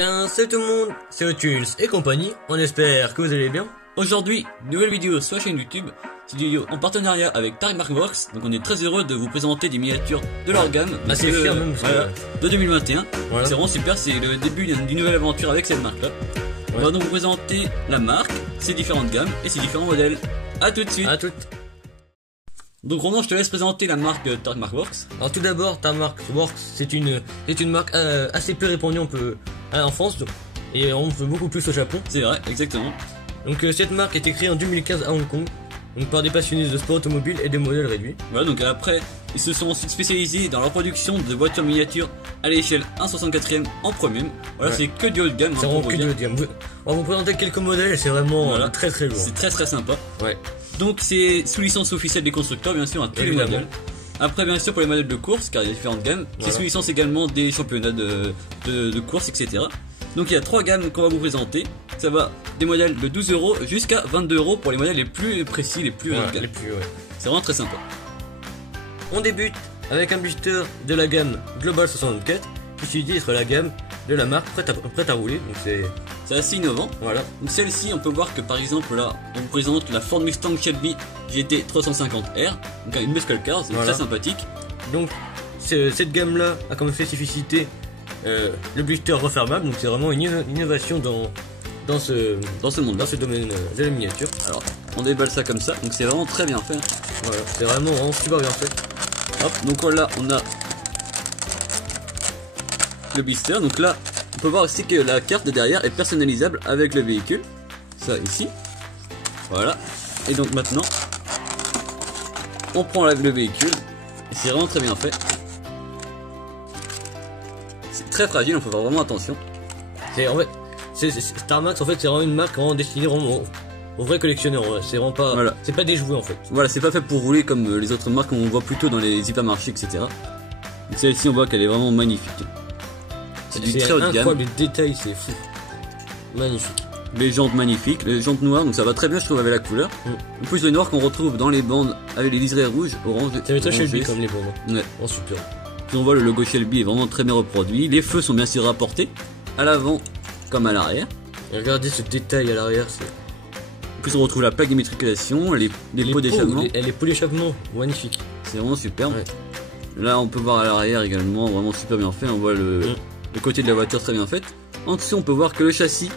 Bien, salut tout le monde, c'est Otuls et compagnie, on espère que vous allez bien. Aujourd'hui, nouvelle vidéo sur la chaîne YouTube, c'est une vidéo en partenariat avec Trademarkworks, donc on est très heureux de vous présenter des miniatures de leur gamme. Assez fier même, de 2021, voilà. C'est vraiment super, c'est le début d'une nouvelle aventure avec cette marque là. On va donc vous présenter la marque, ses différentes gammes et ses différents modèles. A tout de suite. À toutes. Donc Romain, je te laisse présenter la marque Trademarkworks. Alors tout d'abord, Trademarkworks, c'est une marque assez peu répandue en France, et on peut beaucoup plus au Japon. C'est vrai, exactement. Donc cette marque a été créée en 2015 à Hong Kong, donc par des passionnés de sport automobile et des modèles réduits. Voilà, donc après, ils se sont ensuite spécialisés dans la production de voitures miniatures à l'échelle 1/64e en premium. Voilà, c'est que du haut de gamme. C'est vraiment que du haut de gamme. On va vous présenter quelques modèles, c'est vraiment très lourd. C'est très sympa. Ouais. Donc c'est sous licence officielle des constructeurs, bien sûr, à tous les modèles. Après, bien sûr, pour les modèles de course, car il y a différentes gammes, c'est sous licence également des championnats de course, etc. Donc il y a 3 gammes qu'on va vous présenter. Ça va des modèles de 12 € jusqu'à 22 € pour les modèles les plus précis, les plus haut de gamme. C'est vraiment très sympa. On débute avec un booster de la gamme Global 64, qui se dit être la gamme de la marque prête à rouler. Donc c'est assez innovant. Voilà. Donc celle-ci, on peut voir que par exemple là, on vous présente la Ford Mustang Shelby GT 350R, donc une muscle car, c'est très sympathique. Donc cette gamme-là a comme spécificité le booster refermable, donc c'est vraiment une innovation dans ce monde, dans ce domaine de la miniature. Alors, on déballe ça comme ça, donc c'est vraiment très bien fait. Voilà, c'est vraiment super bien fait. Hop, donc voilà, on a le blister. Donc là, on peut voir aussi que la carte de derrière est personnalisable avec le véhicule. Ça ici. Voilà. Et donc maintenant, on prend le véhicule. Et c'est vraiment très bien fait. C'est très fragile, on faut faire vraiment attention. Starmax en fait c'est vraiment une marque vraiment destinée aux vrais collectionneurs. C'est vraiment pas, c'est pas des jouets en fait. Voilà, c'est pas fait pour rouler comme les autres marques qu'on voit plutôt dans les hypermarchés, etc. Donc celle-ci, on voit qu'elle est vraiment magnifique. C'est du très haut de gamme. Les détails, c'est fou. Magnifique. Les jantes magnifiques, les jantes noires, donc ça va très bien je trouve avec la couleur. En plus le noir qu'on retrouve dans les bandes avec les liserés rouges, orange. Ça va très Shelby comme les bandes. Ouais. Oh super. Puis on voit le logo Shelby est vraiment très bien reproduit. Les feux sont bien sûr rapportés à l'avant comme à l'arrière. Regardez ce détail à l'arrière, c'est. En plus on retrouve la plaque d'immatriculation, les pots d'échappement. Les pots d'échappement, magnifiques. C'est vraiment superbe. Ouais. Là on peut voir à l'arrière également, vraiment super bien fait. On voit le côté de la voiture très bien fait. En dessous on peut voir que le châssis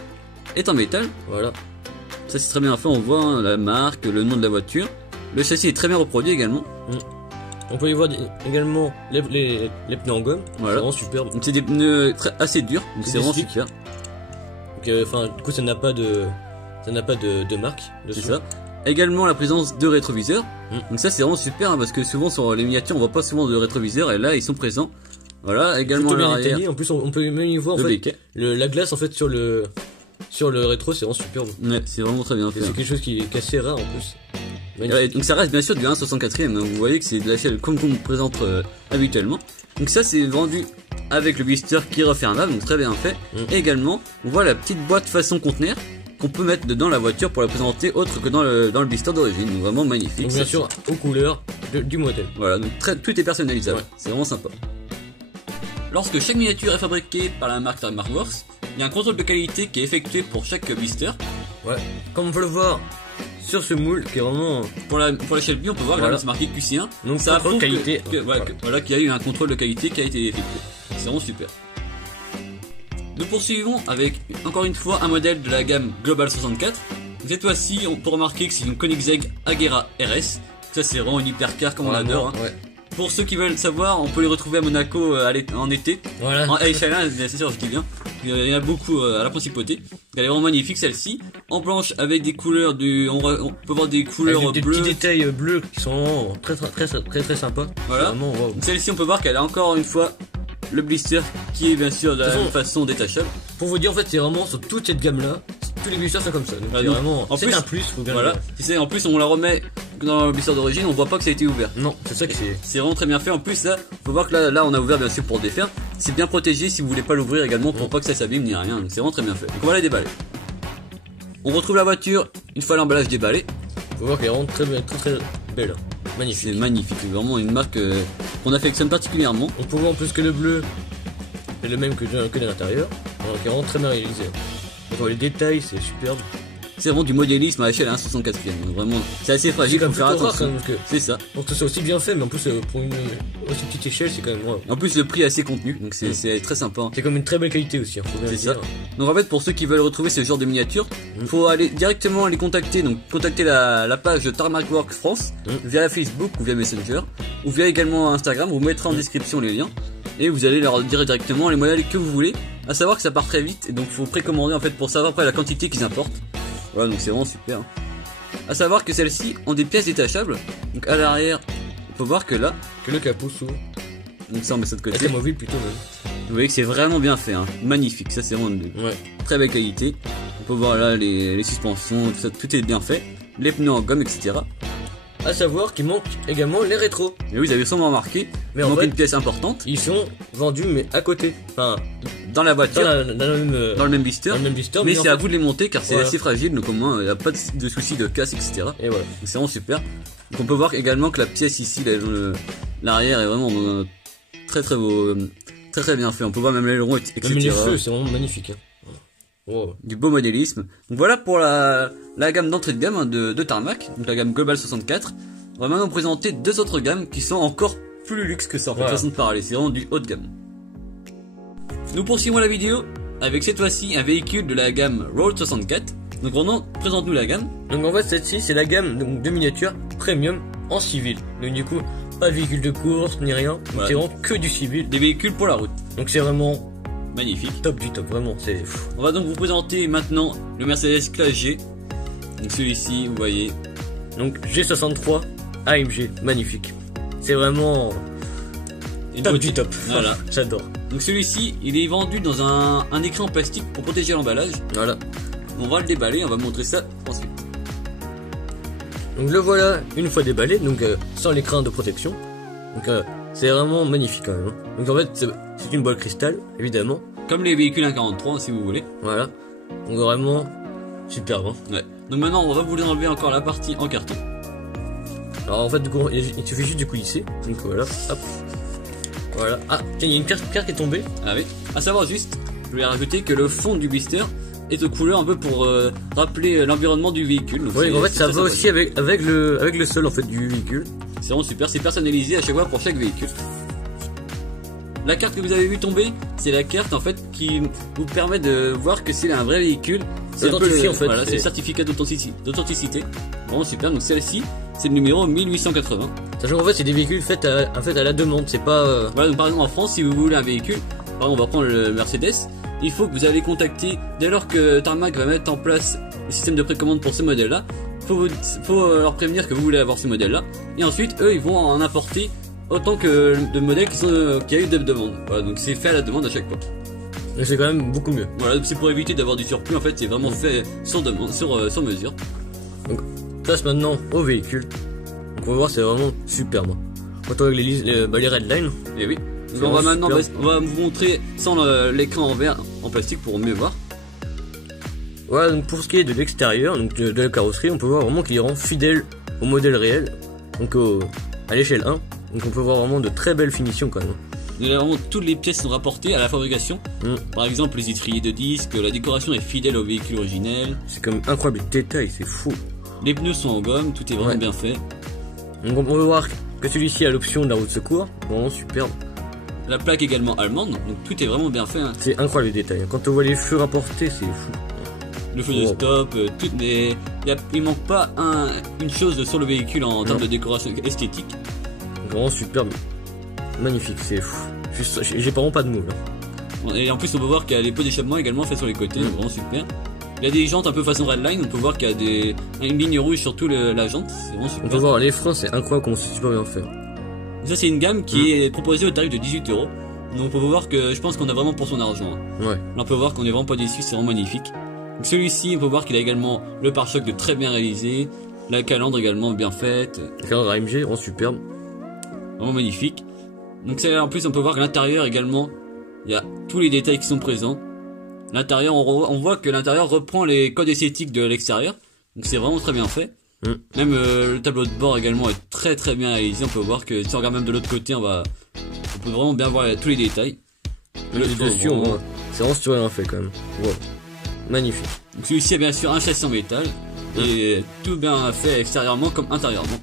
est en métal. Voilà. Ça c'est très bien fait, on voit la marque, le nom de la voiture. Le châssis est très bien reproduit également. On peut y voir également les pneus en gomme. Voilà. C'est vraiment superbe. C'est des pneus assez durs, donc c'est vraiment super. Donc, du coup ça n'a pas de marque dessus. C'est ça. Également la présence de rétroviseurs. Donc ça c'est vraiment super parce que souvent sur les miniatures on voit pas souvent de rétroviseurs et là ils sont présents. Voilà, également l'arrière. En plus on peut même y voir la glace en fait sur le rétro, c'est vraiment superbe. Ouais, c'est vraiment très bien fait. C'est quelque chose qui est assez rare en plus. Ouais, donc ça reste bien sûr du 1/64e, vous voyez que c'est de la l'échelle comme on présente habituellement. Donc ça c'est vendu avec le blister qui est refermable, donc très bien fait. Et également on voit la petite boîte façon conteneur qu'on peut mettre dedans la voiture pour la présenter autre que dans le blister d'origine, donc vraiment magnifique. Donc bien sûr aux couleurs du modèle. Voilà, donc tout est personnalisable, c'est vraiment sympa. Lorsque chaque miniature est fabriquée par la marque Trademarkworks, il y a un contrôle de qualité qui est effectué pour chaque blister. Ouais, comme on peut le voir sur ce moule qui est vraiment pour la Shelby, on peut voir que là c'est marqué QC1, donc ça prouve qualité qu'il y a eu un contrôle de qualité qui a été effectué. C'est vraiment super. Nous poursuivons avec encore une fois un modèle de la gamme Global 64. Cette fois-ci on peut remarquer que c'est une Koenigsegg Agera RS. Ça c'est vraiment une hypercar comme on l'adore. Pour ceux qui veulent savoir, on peut les retrouver à Monaco en été. Voilà. En Aïchalin, c'est sûr, je dis bien. Il y en a beaucoup à la principauté. Elle est vraiment magnifique celle-ci. En blanche avec des couleurs on peut voir des couleurs bleues. Des petits détails bleus qui sont très sympas. Voilà. Wow. Celle-ci, on peut voir qu'elle a encore une fois le blister qui est bien sûr de la même façon détachable. Pour vous dire, en fait, c'est vraiment sur toute cette gamme-là. Tous les blisters sont comme ça. Donc vraiment, c'est un plus. Faut bien le dire. En plus, on la remet dans le blister d'origine, on voit pas que ça a été ouvert. Non, c'est ça que c'est vraiment très bien fait. En plus, là, faut voir que là, on a ouvert bien sûr pour défaire. C'est bien protégé si vous voulez pas l'ouvrir également pour pas que ça s'abîme ni rien. Donc c'est vraiment très bien fait. Donc on va la déballer. On retrouve la voiture une fois l'emballage déballé. Faut voir qu'elle est vraiment très belle. Magnifique. C'est magnifique. C'est vraiment une marque qu'on affectionne particulièrement. On peut voir en plus que le bleu est le même que de l'intérieur. Alors, qui est vraiment très bien réalisé. Donc, les détails, c'est superbe. C'est vraiment du modélisme à l'échelle 1/64e. Donc vraiment, c'est assez fragile, faut faire attention. C'est ça. Donc c'est aussi bien fait, mais en plus pour une aussi petite échelle, c'est quand même grave. En plus le prix est assez contenu, donc c'est très sympa. C'est comme une très belle qualité aussi, faut bien le dire. Donc en fait pour ceux qui veulent retrouver ce genre de miniatures, faut aller directement les contacter. Donc contacter la page de Tarmac Work France via Facebook ou via Messenger ou via également Instagram. Vous mettrez en description les liens et vous allez leur dire directement les modèles que vous voulez. À savoir que ça part très vite et donc faut précommander en fait pour savoir après la quantité qu'ils importent. Voilà, donc c'est vraiment super. À savoir que celles-ci ont des pièces détachables. Donc à l'arrière, on peut voir que là, que le capot s'ouvre. Donc ça on met ça de côté. C'est mobile plutôt même. Vous voyez que c'est vraiment bien fait, hein. Magnifique. Ça c'est vraiment de très belle qualité. On peut voir là les suspensions, tout ça, tout est bien fait. Les pneus en gomme, etc. À savoir qu'il manque également les rétros. Et oui, vous avez sûrement remarqué. Mais il manque une pièce importante. Ils sont vendus mais à côté. Enfin, dans la voiture, dans le même blister, mais c'est à vous de les monter car c'est assez fragile, donc au moins il n'y a pas de soucis de casse, etc. Et voilà, c'est vraiment super. Donc on peut voir également que la pièce ici, l'arrière est vraiment très beau, très bien fait. On peut voir même l'aileron, etc. Même les feux, c'est vraiment magnifique. Hein. Wow. Du beau modélisme. Donc voilà pour la gamme d'entrée de gamme de Tarmac, donc la gamme Global 64. On va maintenant présenter deux autres gammes qui sont encore plus luxe que ça en fait, façon de parler, c'est vraiment du haut de gamme. Nous poursuivons la vidéo avec cette fois-ci un véhicule de la gamme Road 64. Donc Ronan, présente-nous la gamme. Donc en fait cette-ci c'est la gamme de miniatures premium en civil. Donc du coup pas de véhicule de course ni rien, c'est vraiment que du civil. Des véhicules pour la route. Donc c'est vraiment magnifique. Top du top, vraiment c'est fou. On va donc vous présenter maintenant le Mercedes Classe G. Donc celui-ci vous voyez. Donc G63 AMG, magnifique. C'est vraiment top du top. Voilà, j'adore. Donc celui-ci, il est vendu dans un écran plastique pour protéger l'emballage. Voilà. On va le déballer, on va montrer ça ensuite. Donc le voilà une fois déballé, donc sans l'écran de protection. Donc c'est vraiment magnifique quand même. Donc en fait c'est une boîte cristal, évidemment. Comme les véhicules 143 si vous voulez. Voilà. Donc vraiment superbe. Hein. Ouais. Donc maintenant on va vous enlever encore la partie en carton. Alors en fait du coup, il suffit juste de coulisser. Donc voilà, hop. Voilà. Ah, tiens, il y a une pierre qui est tombée. Ah oui. À savoir juste, je voulais rajouter que le fond du blister est aux couleurs un peu pour rappeler l'environnement du véhicule. Oui, en fait ça va aussi avec le sol en fait du véhicule. C'est vraiment super, c'est personnalisé à chaque fois pour chaque véhicule. La carte que vous avez vu tomber, c'est la carte en fait qui vous permet de voir que c'est un vrai véhicule. C'est en fait. Voilà, c'est le certificat d'authenticité. Vraiment super. Donc celle-ci, c'est le numéro 1880. Sachant qu'en fait c'est des véhicules faits à la demande, c'est pas. Voilà, donc par exemple en France, si vous voulez un véhicule, par exemple on va prendre le Mercedes, il faut que vous allez contacter dès lors que Tarmac va mettre en place le système de précommande pour ce modèle-là. Faut leur prévenir que vous voulez avoir ce modèle-là, et ensuite eux ils vont en apporter autant que de modèles qui a eu de demande. Voilà, donc c'est fait à la demande à chaque fois. Et c'est quand même beaucoup mieux. Voilà, c'est pour éviter d'avoir du surplus. En fait, c'est vraiment fait sur demande, sur mesure. Donc, passe maintenant au véhicule. Donc, on va voir, c'est vraiment superbe. Quand on regarde les Redline. Et oui. Donc, on va maintenant, on va vous montrer sans l'écran en verre, en plastique pour mieux voir. Voilà, donc pour ce qui est de l'extérieur, donc de la carrosserie, on peut voir vraiment qu'il rend fidèle au modèle réel. Donc à l'échelle 1. Donc on peut voir vraiment de très belles finitions quand même. Il y a vraiment toutes les pièces sont rapportées à la fabrication. Par exemple les étriers de disques, la décoration est fidèle au véhicule originel. C'est comme incroyable les détails, c'est fou. Les pneus sont en gomme, tout est vraiment bien fait. Donc on peut voir que celui-ci a l'option de la roue de secours, vraiment superbe. La plaque également allemande, donc tout est vraiment bien fait. Hein. C'est incroyable les détails, quand on voit les feux rapportés c'est fou. Le feu de stop, il manque pas une chose sur le véhicule en termes de décoration esthétique. Vraiment superbe, magnifique, c'est fou. J'ai vraiment pas de mots là. Et en plus on peut voir qu'il y a les pots d'échappement également faits sur les côtés, vraiment super. Il y a des jantes un peu façon Redline, on peut voir qu'il y a une ligne rouge sur toute la jante, c'est vraiment super. On peut voir les freins, c'est incroyable comment c'est super bien fait. Ça c'est une gamme qui est proposée au tarif de 18 €. Donc on peut voir que je pense qu'on a vraiment pour son argent. Hein. Ouais. Là on peut voir qu'on est vraiment pas déçu, c'est vraiment magnifique. Donc celui-ci on peut voir qu'il a également le pare-choc de très bien réalisé, la calandre également bien faite. La calandre AMG, vraiment superbe. Vraiment magnifique. Donc en plus on peut voir que l'intérieur également, il y a tous les détails qui sont présents. L'intérieur, on voit que l'intérieur reprend les codes esthétiques de l'extérieur. Donc c'est vraiment très bien fait. Même le tableau de bord également est très bien réalisé. On peut voir que si on regarde même de l'autre côté, on peut vraiment bien voir tous les détails. Le dessus, C'est vraiment super bien fait quand même. Wow. Magnifique. Donc celui-ci a bien sûr un châssis en métal et tout bien fait extérieurement comme intérieurement.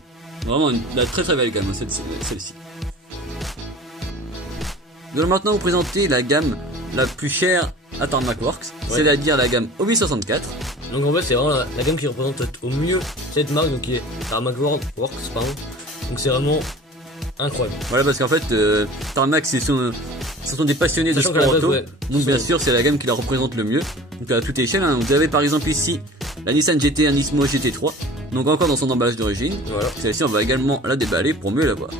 Vraiment la très très belle gamme celle-ci. Je vais maintenant vous présenter la gamme la plus chère à Tarmac Works, c'est-à-dire la gamme Hobby 64. Donc en fait c'est vraiment la gamme qui représente au mieux cette marque, donc qui est Tarmac Works, pardon. Donc c'est vraiment incroyable. Voilà, parce qu'en fait Tarmac ce sont des passionnés de sport auto, donc bien sûr c'est la gamme qui la représente le mieux, donc à toute échelle. Hein. Vous avez par exemple ici la Nissan GT, un Nismo GT3, donc encore dans son emballage d'origine. Voilà. Celle-ci on va également la déballer pour mieux la voir.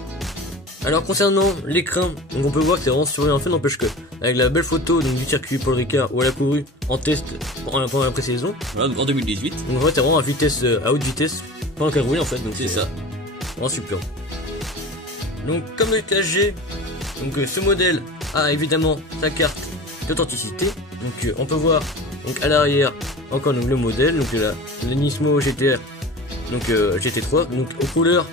Alors concernant l'écran, donc on peut voir que c'est vraiment surveillant fait, n'empêche que avec la belle photo donc, du circuit Paul Ricard où elle a couru en test pendant la pré-saison. Voilà, donc en 2018. Donc en fait c'est vraiment à haute vitesse pendant qu'elle roulait en fait, donc c'est ça. Vraiment super. Donc comme le KG, donc ce modèle a évidemment sa carte d'authenticité. Donc on peut voir donc à l'arrière encore donc, le modèle, donc le Nismo GTR, donc GT3, donc aux couleurs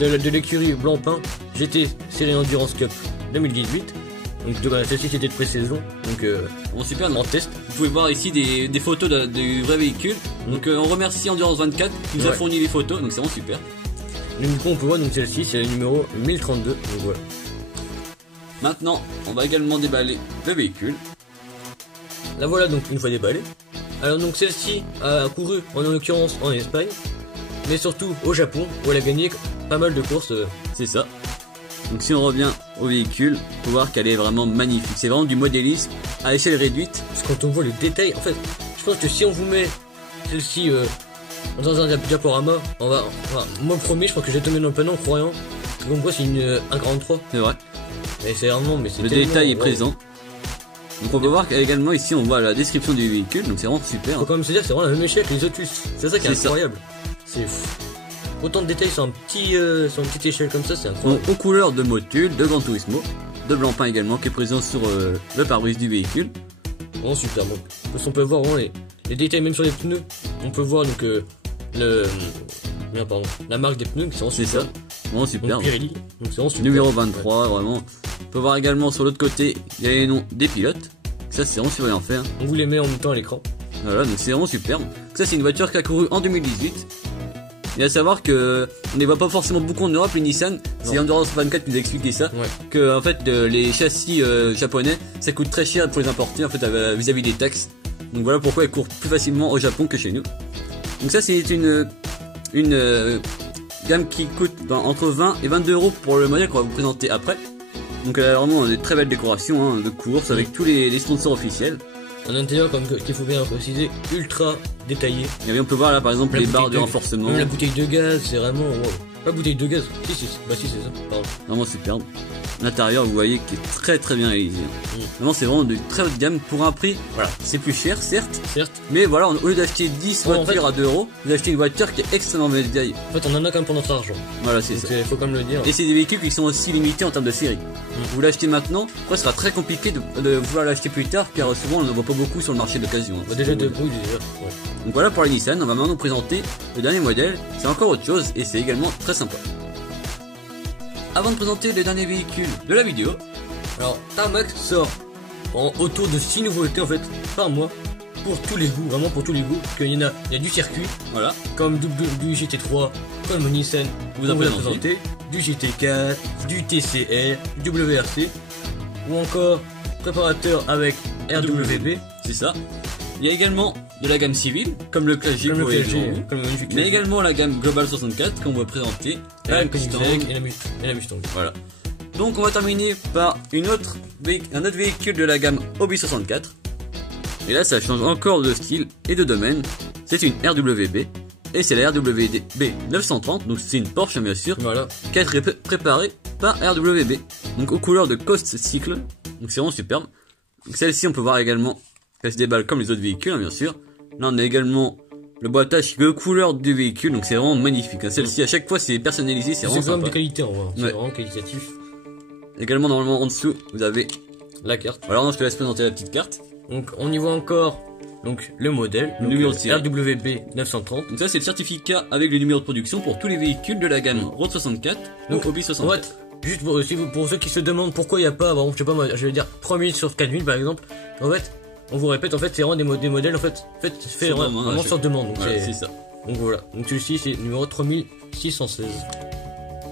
de l'écurie blanc peint GT Série Endurance Cup 2018. Donc celle-ci c'était de pré-saison, donc super en test. Vous pouvez voir ici des photos du vrai véhicule. Donc on remercie Endurance 24 qui nous a fourni les photos, donc c'est vraiment super. Donc du coup on peut voir donc celle-ci c'est le numéro 1032, donc voilà. Maintenant on va également déballer le véhicule. La voilà donc une fois déballée. Alors donc celle-ci a couru en l'occurrence en Espagne, mais surtout au Japon où elle a gagné pas mal de courses. C'est ça. Donc si on revient au véhicule, faut voir qu'elle est vraiment magnifique. C'est vraiment du modélisme à échelle réduite. Parce que quand on voit le détail, en fait, je pense que si on vous met celle-ci dans un diaporama, moi premier, je crois que j'ai tombé dans le panneau en croyant que comme quoi c'est un 43. C'est vrai. Mais c'est vraiment, le détail est présent. Donc on peut voir qu'également ici on voit la description du véhicule, donc c'est vraiment super. Faut quand même se dire que c'est vraiment la même échelle que les Lotus. C'est ça qui est incroyable. C'est fou. Autant de détails sur une petite échelle comme ça, c'est incroyable. Aux couleurs de Motul, de Gran Turismo, de blanc peint également qui est présent sur le pare-brise du véhicule. Vraiment super bon. Parce qu'on peut voir vraiment les détails même sur les pneus. On peut voir donc la marque des pneus qui sont super. C'est ça. Vraiment super. Donc Pirelli. Donc c'est vraiment super. Numéro 23, vraiment. On peut voir également sur l'autre côté, il y a les noms des pilotes. Ça c'est vraiment super bien fait. On vous les met en même temps à l'écran. Voilà, donc c'est vraiment superbe. Ça c'est une voiture qui a couru en 2018. Et à savoir que on ne voit pas forcément beaucoup en Europe les Nissan. C'est Endurance 24 qui nous a expliqué ça. Que en fait les châssis japonais ça coûte très cher pour les importer en fait vis-à-vis des taxes. Donc voilà pourquoi elles courent plus facilement au Japon que chez nous. Donc ça c'est une gamme qui coûte entre 20 et 22 € pour le modèle qu'on va vous présenter après. Donc elle a vraiment des très belles décorations de course avec tous les sponsors officiels. Un intérieur comme qu'il faut bien préciser, ultra détaillé. Et on peut voir là par exemple les barres de renforcement. Même la bouteille de gaz, c'est vraiment... Wow. Pas bouteille de gaz, si c'est ça, pardon. Vraiment superbe. L'intérieur vous voyez qui est très très bien réalisé. Vraiment c'est vraiment de très haute gamme pour un prix. Voilà, c'est plus cher certes. Mais voilà, au lieu d'acheter 10 voitures à 2 €, vous achetez une voiture qui est extrêmement belle détaillée. En fait on en a quand même pour notre argent. Voilà c'est ça. Faut quand même le dire. Et c'est des véhicules qui sont aussi limités en termes de série. Vous l'achetez maintenant, après ce sera très compliqué de vouloir l'acheter plus tard car souvent on ne voit pas beaucoup sur le marché d'occasion. Déjà de bruit déjà. Donc voilà pour la Nissan, on va maintenant nous présenter le dernier modèle. C'est encore autre chose et c'est également très sympa. Avant de présenter le dernier véhicule de la vidéo, alors Tarmac sort autour de 6 nouveautés en fait par mois pour tous les goûts, vraiment pour tous les goûts. Parce qu'il y a du circuit, voilà, comme du GT3, comme Nissan vous a présenté, du GT4, du TCR, du WRC, ou encore préparateur avec RWB. C'est ça. Il y a également de la gamme civile, comme le Clash G, mais également la gamme Global 64 qu'on va présenter, la Mustang et la Mustang. Voilà. Donc on va terminer par un autre véhicule de la gamme Hobby 64. Et là ça change encore de style et de domaine. C'est une RWB. Et c'est la RWB 930, donc c'est une Porsche bien sûr, voilà, qui a été préparée par RWB. Donc aux couleurs de Coast Cycle, donc c'est vraiment superbe. Celle-ci on peut voir également qu'elle se déballe comme les autres véhicules bien sûr. Là on a également le boîtage qui est aux couleurs du véhicule, donc c'est vraiment magnifique. Celle-ci à chaque fois c'est personnalisé, c'est vraiment sympa. C'est de qualité en vrai, c'est vraiment qualitatif. Également normalement en dessous vous avez la carte. Alors non, je te laisse présenter la petite carte. Donc on y voit encore donc le modèle, donc numéro RWB 930. Donc ça c'est le certificat avec le numéro de production pour tous les véhicules de la gamme Road 64 donc Hobby 64. juste pour ceux qui se demandent pourquoi il n'y a pas, bon, je sais pas moi, je vais dire 3000 sur 4000 par exemple, en fait, on vous répète, en fait, c'est vraiment des modèles, en fait fait vraiment sur demande, donc voilà, c'est ça. Donc voilà, donc celui-ci c'est numéro 3616.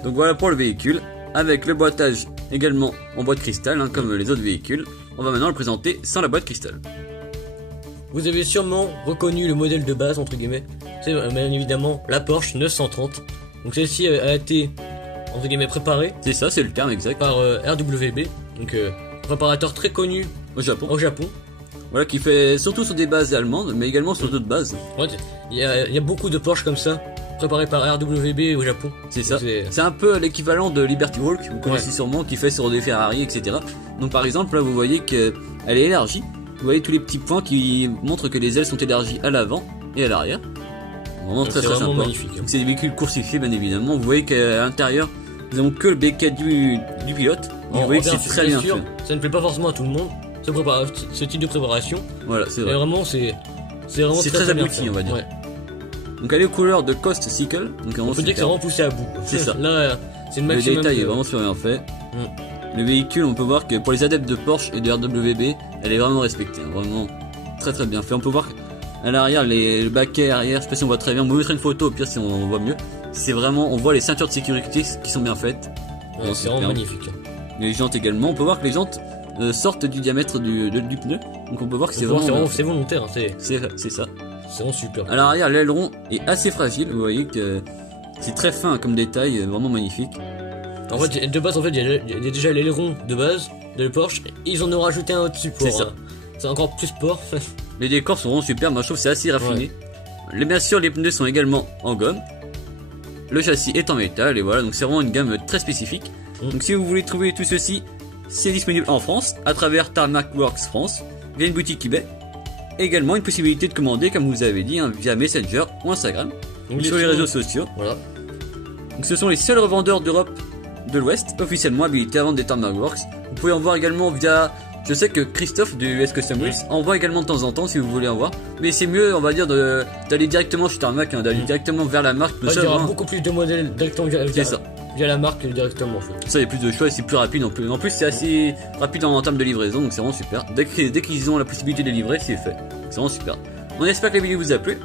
Donc voilà pour le véhicule, avec le boîtage également en boîte cristal, hein, comme les autres véhicules. On va maintenant le présenter sans la boîte cristal. Vous avez sûrement reconnu le modèle de base, entre guillemets, c'est bien évidemment la Porsche 930. Donc celle-ci a été, entre guillemets, préparée. C'est ça, c'est le terme exact. Par RWB, donc préparateur très connu au Japon. Voilà, qui fait surtout sur des bases allemandes, mais également sur d'autres bases. Ouais, il y a beaucoup de Porsche comme ça, préparés par RWB au Japon. C'est ça. C'est un peu l'équivalent de Liberty Walk, vous connaissez sûrement, qui fait sur des Ferrari, etc. Donc par exemple, là vous voyez qu'elle est élargie. Vous voyez tous les petits points qui montrent que les ailes sont élargies à l'avant et à l'arrière. Vraiment très sympa. Magnifique. C'est des véhicules coursifiés, bien évidemment. Vous voyez qu'à l'intérieur, nous avons que le béquet du pilote. Vous voyez que c'est très bien fait. Ça ne plaît pas forcément à tout le monde, ce type de préparation. Voilà, c'est vrai. Et vraiment, c'est vraiment très abouti, on va dire. Ouais. Donc elle est aux couleurs de Coast Cycle. Donc on peut dire que c'est vraiment poussé à bout. C'est ça. Là, c'est le maximum. Le détail est vraiment sur bien fait. Le véhicule, on peut voir que pour les adeptes de Porsche et de RWB, elle est vraiment respectée, vraiment très très bien fait. On peut voir à l'arrière le baquet arrière, je sais pas si on voit très bien, on vous mettra une photo au pire si on voit mieux. C'est vraiment, on voit les ceintures de sécurité qui sont bien faites. Ouais, c'est vraiment magnifique. Les jantes également, on peut voir que les jantes sortent du diamètre du pneu, donc on peut voir que c'est vraiment c'est volontaire, c'est ça. C'est vraiment super. À l'arrière, l'aileron est assez fragile, vous voyez que c'est très fin comme détail, vraiment magnifique. En fait, de base, il y a déjà l'aileron de base de Porsche. Ils en ont rajouté un au-dessus pour. C'est ça. C'est encore plus sport. Les décors sont vraiment super. Moi, je trouve que c'est assez raffiné. Ouais. Bien sûr, les pneus sont également en gomme. Le châssis est en métal et voilà. Donc c'est vraiment une gamme très spécifique. Donc si vous voulez trouver tout ceci, c'est disponible en France à travers Tarmac Works France via une boutique eBay. Également une possibilité de commander, comme vous avez dit, hein, via Messenger ou Instagram. Donc sur les réseaux sociaux. Voilà. Donc ce sont les seuls revendeurs d'Europe de l'Ouest officiellement habilités à vendre des Tarmac Works. Vous pouvez en voir également via, je sais que Christophe du US Custom Wheels en voit également de temps en temps si vous voulez en voir, mais c'est mieux on va dire d'aller directement chez Tarmac, hein, d'aller directement vers la marque. Il y aura beaucoup plus de modèles directement via la marque directement en fait. Ça, il y a plus de choix et c'est plus rapide en plus c'est assez rapide en termes de livraison, donc c'est vraiment super. Dès qu'ils ont la possibilité de livrer, c'est fait, c'est vraiment super. On espère que la vidéo vous a plu.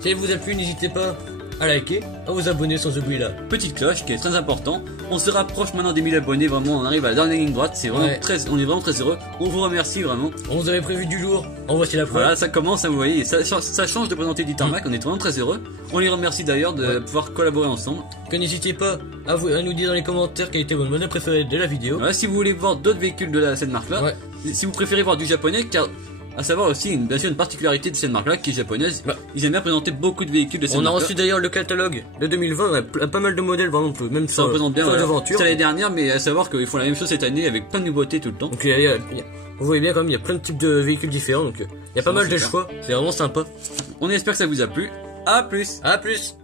Si elle vous a plu, n'hésitez pas à liker, à vous abonner sans oublier la petite cloche qui est très important. On se rapproche maintenant des 1000 abonnés, vraiment on arrive à la dernière ligne droite, c'est vraiment on est vraiment très heureux. On vous remercie vraiment. On vous avait prévu du lourd, en voici la preuve. Voilà, ça commence, hein, vous voyez, ça change de présenter du Tarmac, on est vraiment très heureux. On les remercie d'ailleurs de pouvoir collaborer ensemble. Que n'hésitez pas à nous dire dans les commentaires quel était votre modèle préféré de la vidéo. Voilà, si vous voulez voir d'autres véhicules de cette marque là, si vous préférez voir du japonais, car à savoir aussi, bien sûr, une particularité de cette marque-là qui est japonaise. Ils aiment bien présenter beaucoup de véhicules de cette marque. On a reçu d'ailleurs le catalogue de 2020, pas mal de modèles vraiment, même ça représente bien l'aventure. C'était l'année dernière, mais à savoir qu'ils font la même chose cette année avec plein de nouveautés tout le temps. Donc vous voyez bien quand même, il y a plein de types de véhicules différents, donc il y a pas mal de choix. C'est vraiment sympa. On espère que ça vous a plu. À plus. À plus.